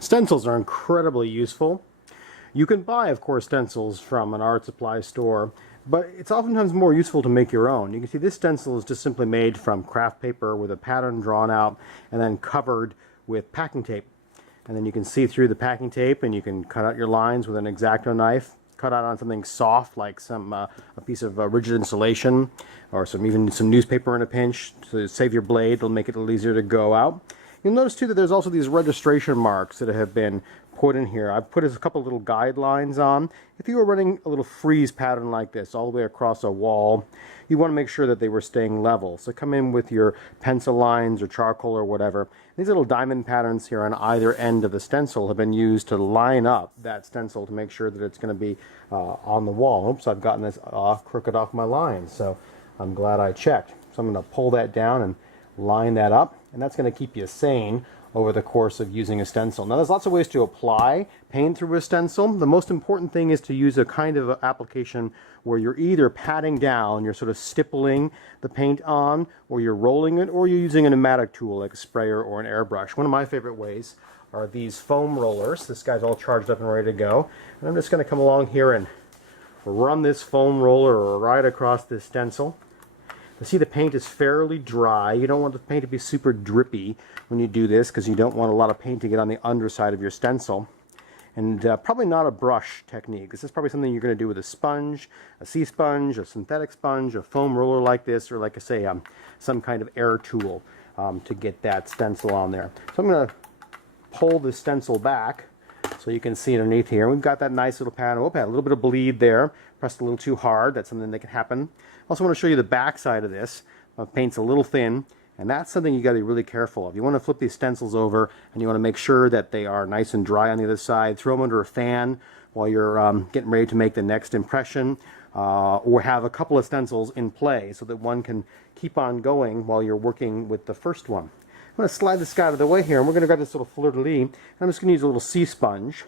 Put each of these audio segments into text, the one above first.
Stencils are incredibly useful. You can buy, of course, stencils from an art supply store, but it's oftentimes more useful to make your own. You can see this stencil is just simply made from craft paper with a pattern drawn out and then covered with packing tape. And then you can see through the packing tape and you can cut out your lines with an X-Acto knife, cut out on something soft like a piece of rigid insulation or even some newspaper in a pinch to save your blade. It'll make it a little easier to go out. You'll notice too that there's also these registration marks that have been put in here. I've put a couple little guidelines on. If you were running a little frieze pattern like this all the way across a wall, you want to make sure that they were staying level. So come in with your pencil lines or charcoal or whatever. These little diamond patterns here on either end of the stencil have been used to line up that stencil to make sure that it's going to be on the wall. Oops, I've gotten this crooked off my line, so I'm glad I checked. So I'm going to pull that down and line that up, and that's going to keep you sane over the course of using a stencil. Now there's lots of ways to apply paint through a stencil. The most important thing is to use a kind of application where you're either patting down, you're sort of stippling the paint on, or you're rolling it, or you're using a pneumatic tool like a sprayer or an airbrush. One of my favorite ways are these foam rollers. This guy's all charged up and ready to go. And I'm just going to come along here and run this foam roller right across this stencil. You see the paint is fairly dry. You don't want the paint to be super drippy when you do this because you don't want a lot of paint to get on the underside of your stencil. And probably not a brush technique. This is probably something you're going to do with a sponge, a sea sponge, a synthetic sponge, a foam roller like this, or like I say, some kind of air tool to get that stencil on there. So I'm going to pull the stencil back so you can see underneath here. We've got that nice little pattern. Oh, had a little bit of bleed there. Pressed a little too hard. That's something that can happen. Also want to show you the back side of this. Paint's a little thin, and that's something you got to be really careful of. You want to flip these stencils over, and you want to make sure that they are nice and dry on the other side. Throw them under a fan while you're getting ready to make the next impression, or have a couple of stencils in play so that one can keep on going while you're working with the first one. I'm going to slide this guy out of the way here, and we're going to grab this little fleur-de-lis, and I'm just going to use a little sea sponge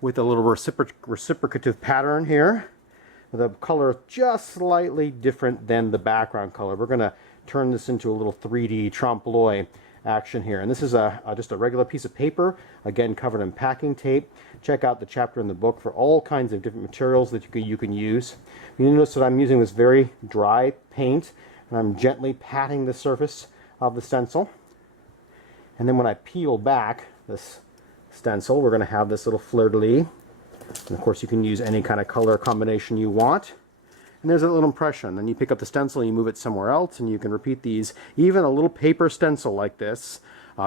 with a little reciprocative pattern here. The color just slightly different than the background color. We're going to turn this into a little 3D trompe-l'oeil action here. And this is just a regular piece of paper, again covered in packing tape. Check out the chapter in the book for all kinds of different materials that you can use. You notice that I'm using this very dry paint, and I'm gently patting the surface of the stencil. And then when I peel back this stencil, we're going to have this little fleur-de-lis. And of course you can use any kind of color combination you want. And there's a little impression. Then you pick up the stencil and you move it somewhere else, and you can repeat these. Even a little paper stencil like this,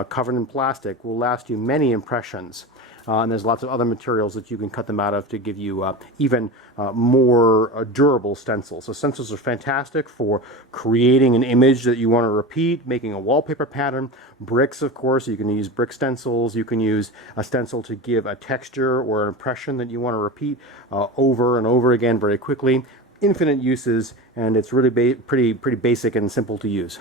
covered in plastic, will last you many impressions. And there's lots of other materials that you can cut them out of to give you even more durable stencils. So stencils are fantastic for creating an image that you want to repeat, making a wallpaper pattern. Bricks, of course, you can use brick stencils. You can use a stencil to give a texture or an impression that you want to repeat over and over again very quickly. Infinite uses, and it's really pretty basic and simple to use.